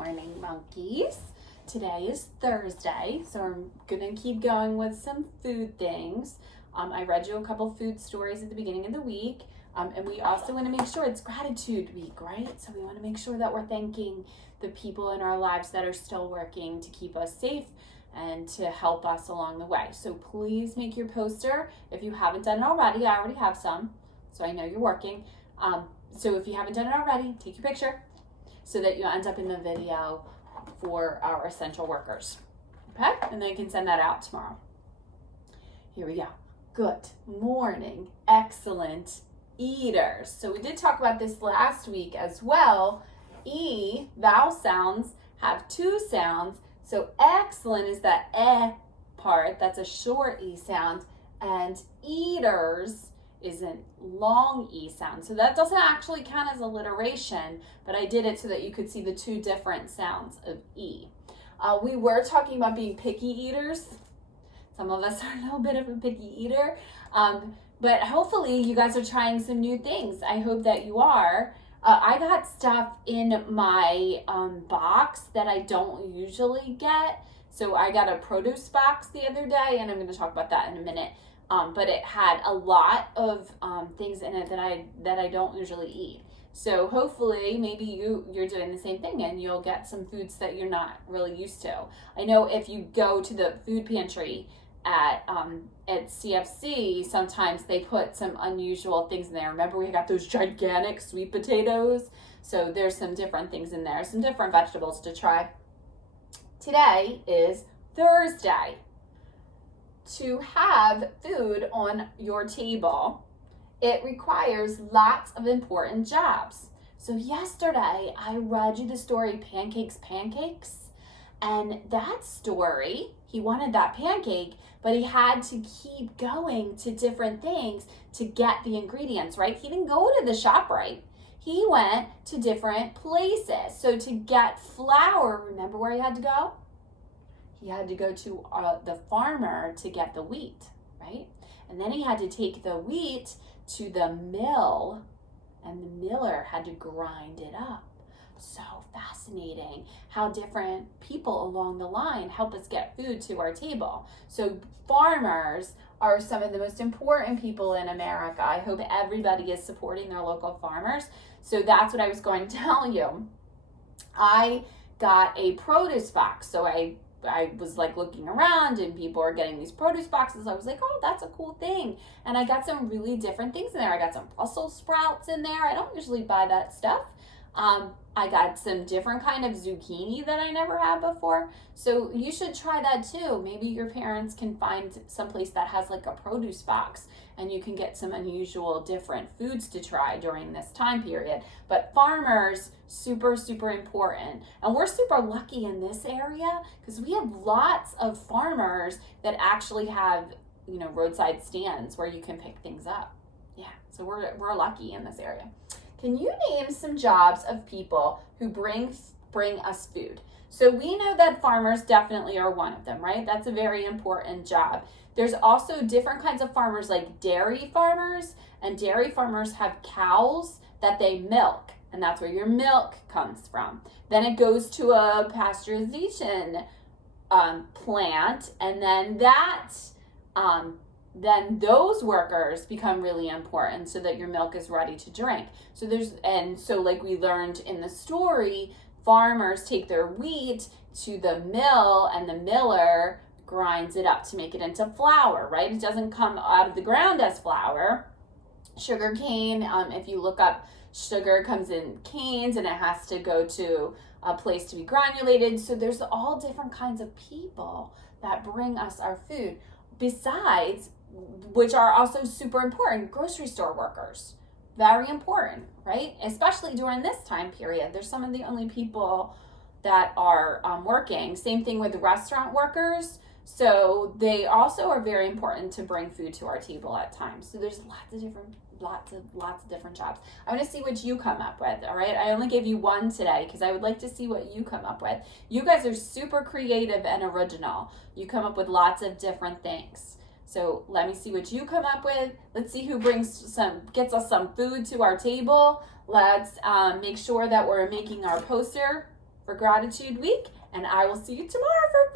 morning, monkeys. Today is Thursday, so I'm gonna keep going with some food things. I read you a couple food stories at the beginning of the week, and we also want to make sure it's gratitude week, right? So we want to make sure that we're thanking the people in our lives that are still working to keep us safe and to help us along the way. So please make your poster. If you haven't done it already, I already have some, so I know you're working. So if you haven't done it already, take your picture so that you end up in the video for our essential workers. Okay? And then you can send that out tomorrow. Here we go. Good morning, excellent eaters. So we did talk about this last week as well. E, vowel sounds, have two sounds. So excellent is that eh part, that's a short E sound, and eaters is a long E sound. So that doesn't actually count as alliteration, but I did it so that you could see the two different sounds of E. We were talking about being picky eaters. Some of us are a little bit of a picky eater, but hopefully you guys are trying some new things. I hope that you are. I got stuff in my box that I don't usually get. So I got a produce box the other day, and I'm going to talk about that in a minute. But it had a lot of things in it that I don't usually eat. So hopefully maybe you're doing the same thing and you'll get some foods that you're not really used to. I know if you go to the food pantry at CFC, sometimes they put some unusual things in there. Remember, we got those gigantic sweet potatoes? So there's some different things in there, some different vegetables to try. Today is Thursday. To have food on your table, it requires lots of important jobs. So yesterday, I read you the story Pancakes, and that story, he wanted that pancake, but he had to keep going to different things to get the ingredients, right? He didn't go to the ShopRite. He went to different places. So to get flour, remember where he had to go? He had to go to the farmer to get the wheat, right? And then he had to take the wheat to the mill, and the miller had to grind it up. So fascinating how different people along the line help us get food to our table. So farmers are some of the most important people in America. I hope everybody is supporting their local farmers. So that's what I was going to tell you. I got a produce box. So I was like looking around and people are getting these produce boxes. I was like, oh, that's a cool thing. And I got some really different things in there. I got some Brussels sprouts in there. I don't usually buy that stuff. I got some different kind of zucchini that I never had before. So you should try that too. Maybe your parents can find someplace that has like a produce box and you can get some unusual different foods to try during this time period. But farmers, super, super important. And we're super lucky in this area because we have lots of farmers that actually have, roadside stands where you can pick things up. Yeah, so we're lucky in this area. Can you name some jobs of people who bring us food? So we know that farmers definitely are one of them, right? That's a very important job. There's also different kinds of farmers like dairy farmers, and dairy farmers have cows that they milk, and that's where your milk comes from. Then it goes to a pasteurization plant, and then those workers become really important so that your milk is ready to drink. So like we learned in the story, farmers take their wheat to the mill and the miller grinds it up to make it into flour, right? It doesn't come out of the ground as flour. Sugar cane, if you look up, sugar comes in canes and it has to go to a place to be granulated. So there's all different kinds of people that bring us our food. Besides, which are also super important, grocery store workers. Very important, right? Especially during this time period. They're some of the only people that are working. Same thing with restaurant workers. So they also are very important to bring food to our table at times. So there's lots of different jobs. I want to see what you come up with, all right? I only gave you one today because I would like to see what you come up with. You guys are super creative and original. You come up with lots of different things. So let me see what you come up with. Let's see who gets us some food to our table. Let's make sure that we're making our poster for Gratitude Week, and I will see you tomorrow for